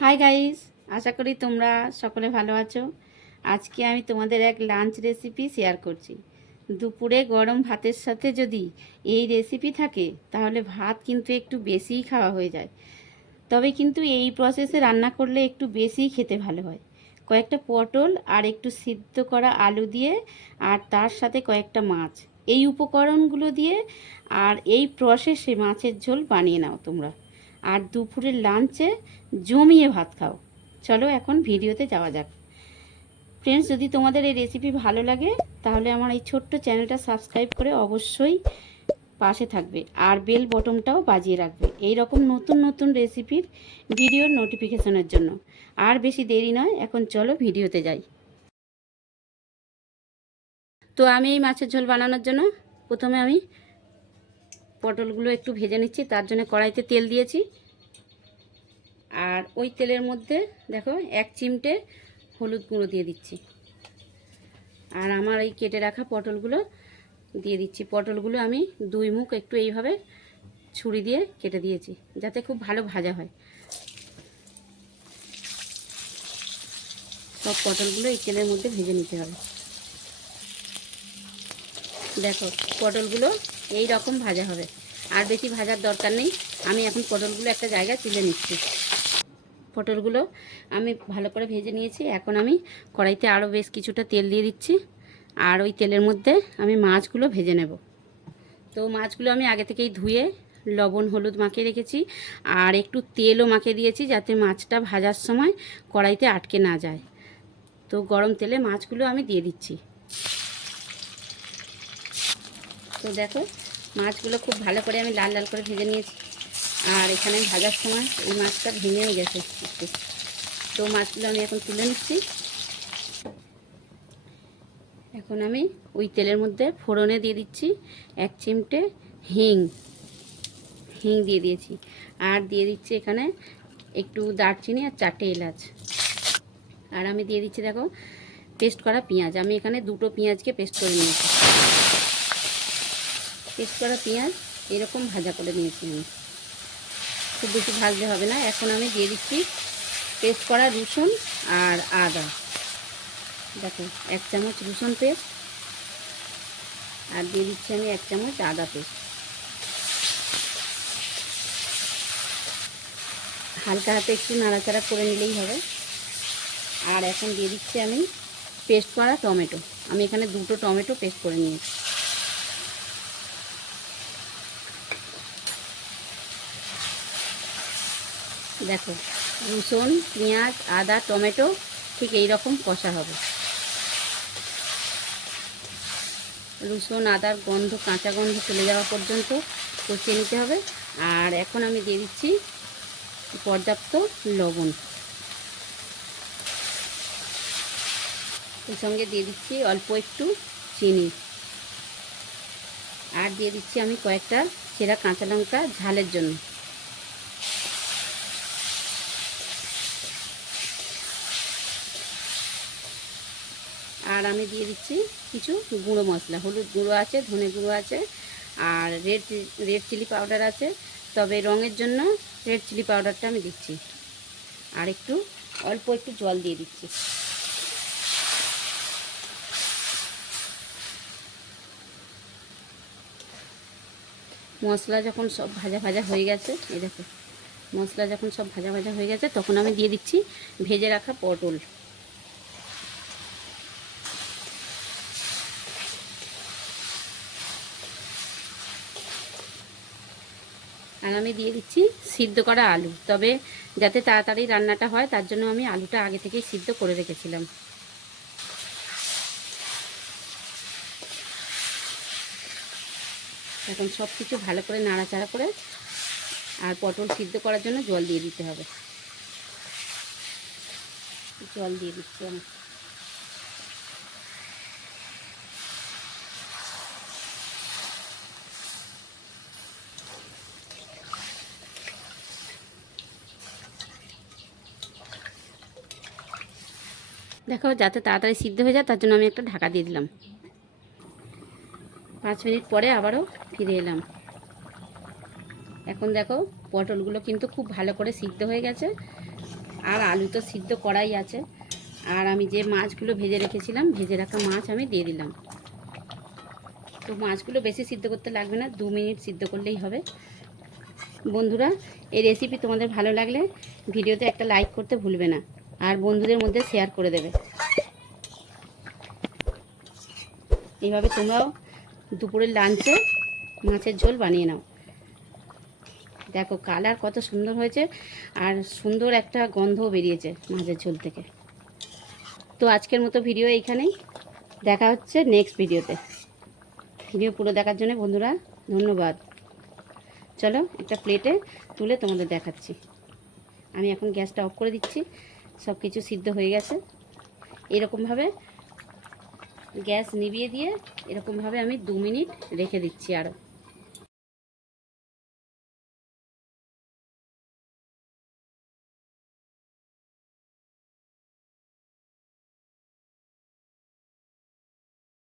Hi guys, আশা করি তোমরা সকলে ভালো আছো। আজকে আমি তোমাদের এক লাঞ্চ রেসিপি শেয়ার করছি। দুপুরে গরম ভাতের সাথে যদি এই রেসিপি থাকে তাহলে ভাত কিন্তু একটু বেশিই খাওয়া হয়ে যায়। তবে কিন্তু এই প্রসেসে রান্না করলে একটু বেশিই খেতে ভালো হয়। কয়েকটা পটল আর একটু সিদ্ধ করা আলু দিয়ে আর তার সাথে কয়েকটা মাছ, এই উপকরণগুলো দিয়ে আর এই প্রসেসে মাছের ঝোল বানিয়ে নাও তোমরা, আর দুপুরের লাঞ্চে জমিয়ে ভাত খাও। চলো এখন ভিডিওতে যাওয়া যাক। ফ্রেন্ডস, যদি তোমাদের এই রেসিপি ভালো লাগে তাহলে আমার এই ছোট্ট চ্যানেলটা সাবস্ক্রাইব করে অবশ্যই পাশে থাকবে আর বেল বটনটাও বাজিয়ে রাখবে এই রকম নতুন নতুন রেসিপির ভিডিওর নোটিফিকেশনের জন্য। আর বেশি দেরি নয়, এখন চলো ভিডিওতে যাই। তো আমি এই মাছের ঝোল বানানোর জন্য প্রথমে আমি পটলগুলো একটু ভেজে নিচ্ছি। তার জন্য কড়াইতে তেল দিয়েছি, আর ওই তেলের মধ্যে দেখো 1 চিমটে হলুদ গুঁড়ো দিয়ে দিচ্ছি। আর আমার এই কেটে রাখা পটলগুলো দিয়ে দিচ্ছি। পটলগুলো আমি 2 মুখ একটু এইভাবে ছুরি দিয়ে কেটে দিয়েছি যাতে খুব ভালো ভাজা হয়। সব পটলগুলো এই তেলের মধ্যে ভেজে নিতে হবে। দেখো পটলগুলো এই রকম ভাজা হবে, আর বেশি ভাজার দরকার নেই। আমি এখন পটলগুলো একটা জায়গায় তুলে নিচ্ছি। পটলগুলো আমি ভালো করে ভেজে নিয়েছি। এখন আমি কড়াইতে আরও বেশ কিছুটা তেল দিয়ে দিচ্ছি, আর ওই তেলের মধ্যে আমি মাছগুলো ভেজে নেব। তো মাছগুলো আমি আগে থেকেই ধুয়ে লবণ হলুদ মাখিয়ে রেখেছি, আর একটু তেলও মাখিয়ে দিয়েছি যাতে মাছটা ভাজার সময় কড়াইতে আটকে না যায়। তো গরম তেলে মাছগুলো আমি দিয়ে দিচ্ছি। তো দেখো মাছগুলো খুব ভালো করে আমি লাল লাল করে ভেজে নিয়েছি, আর এখানে ভাজার সময় এই মাছটা ভেঙেও গেছে একটু। তো মাছগুলো আমি এখন তুলে নিচ্ছি। এখন আমি ওই তেলের মধ্যে ফোড়নে দিয়ে দিচ্ছি 1 চিমটে হিং দিয়ে দিয়েছি, আর দিয়ে দিচ্ছি এখানে একটু দারচিনি আর 4টে এলাচ। আর আমি দিয়ে দিচ্ছি দেখো পেস্ট করা পেঁয়াজ। আমি এখানে 2টো পেঁয়াজকে পেস্ট করে নিয়েছি। পেস্ট করা পেঁয়াজ এরকম ভাজা করে নিয়েছি আমি, খুব বেশি ভাজলে হবে না। এখন আমি দিয়ে দিচ্ছি পেস্ট করা রসুন আর আদা। দেখো 1 চামচ রসুন পেস্ট, আর দিয়ে দিচ্ছি আমি 1 চামচ আদা পেস্ট। হালকা হাতে একটু নাড়াচাড়া করে নিলেই হবে। আর এখন দিয়ে দিচ্ছি আমি পেস্ট করা টমেটো। আমি এখানে 2টো টমেটো পেস্ট করে নিয়েছি। দেখো রসুন পেঁয়াজ আদা টমেটো ঠিক এই রকম কষা হবে। রসুন আদার গন্ধ কাঁচা গন্ধ চলে যাওয়া পর্যন্ত কষিয়ে নিতে হবে। আর এখন আমি দিয়ে দিচ্ছি পর্যাপ্ত লবণ। এর সঙ্গে দিয়ে দিচ্ছি অল্প একটু চিনি, আর দিয়ে দিচ্ছি আমি কয়েকটা চেরা কাঁচা লঙ্কা ঝালের জন্য। আর আমি দিয়ে দিচ্ছি কিছু গুঁড়ো মশলা, হলুদ গুঁড়ো আছে, ধনে গুঁড়ো আছে, আর রেড চিলি পাউডার আছে। তবে রঙের জন্য রেড চিলি পাউডারটা আমি দিচ্ছি। আর একটু অল্প একটু জল দিয়ে দিচ্ছি। মশলা যখন সব ভাজা ভাজা হয়ে গেছে, এই দেখো মশলা যখন সব ভাজা ভাজা হয়ে গেছে তখন আমি দিয়ে দিচ্ছি ভেজে রাখা পটল। আর আমি দিয়ে দিচ্ছি সিদ্ধ করা আলু। তবে যাতে তাড়াতাড়ি রান্নাটা হয় তার জন্য আমি আলুটা আগে থেকেই সিদ্ধ করে রেখেছিলাম। এখন সব কিছু ভালো করে নাড়াচাড়া করে আর পটল সিদ্ধ করার জন্য জল দিয়ে দিতে হবে। জল দিয়ে দিচ্ছি আমি। দেখো যাতে তাড়াতাড়ি সিদ্ধ হয়ে যায় তার জন্য আমি একটা ঢাকা দিয়ে দিলাম। 5 মিনিট পরে আবারও ফিরে এলাম। এখন দেখো পটলগুলো কিন্তু খুব ভালো করে সিদ্ধ হয়ে গেছে, আর আলু তো সিদ্ধ করাই আছে। আর আমি যে মাছগুলো ভেজে রেখেছিলাম, ভেজে রাখা মাছ আমি দিয়ে দিলাম। তো মাছগুলো বেশি সিদ্ধ করতে লাগবে না, 2 মিনিট সিদ্ধ করলেই হবে। বন্ধুরা, এই রেসিপি তোমাদের ভালো লাগলে ভিডিওতে একটা লাইক করতে ভুলবে না, আর বন্ধুদের মধ্যে শেয়ার করে দেবে। এইভাবে তোমরাও দুপুরের লাঞ্চে মাছের ঝোল বানিয়ে নাও। দেখো কালার কত সুন্দর হয়েছে, আর সুন্দর একটা গন্ধও বেরিয়েছে মাছের ঝোল থেকে। তো আজকের মতো ভিডিও এইখানেই, দেখা হচ্ছে নেক্সট ভিডিওতে। ভিডিও পুরো দেখার জন্য বন্ধুরা ধন্যবাদ। চলো একটা প্লেটে তুলে তোমাদের দেখাচ্ছি। আমি এখন গ্যাসটা অফ করে দিচ্ছি, সব কিছু সিদ্ধ হয়ে গেছে। এরকমভাবে গ্যাস নিভিয়ে দিয়ে এরকমভাবে আমি 2 মিনিট রেখে দিচ্ছি আরও।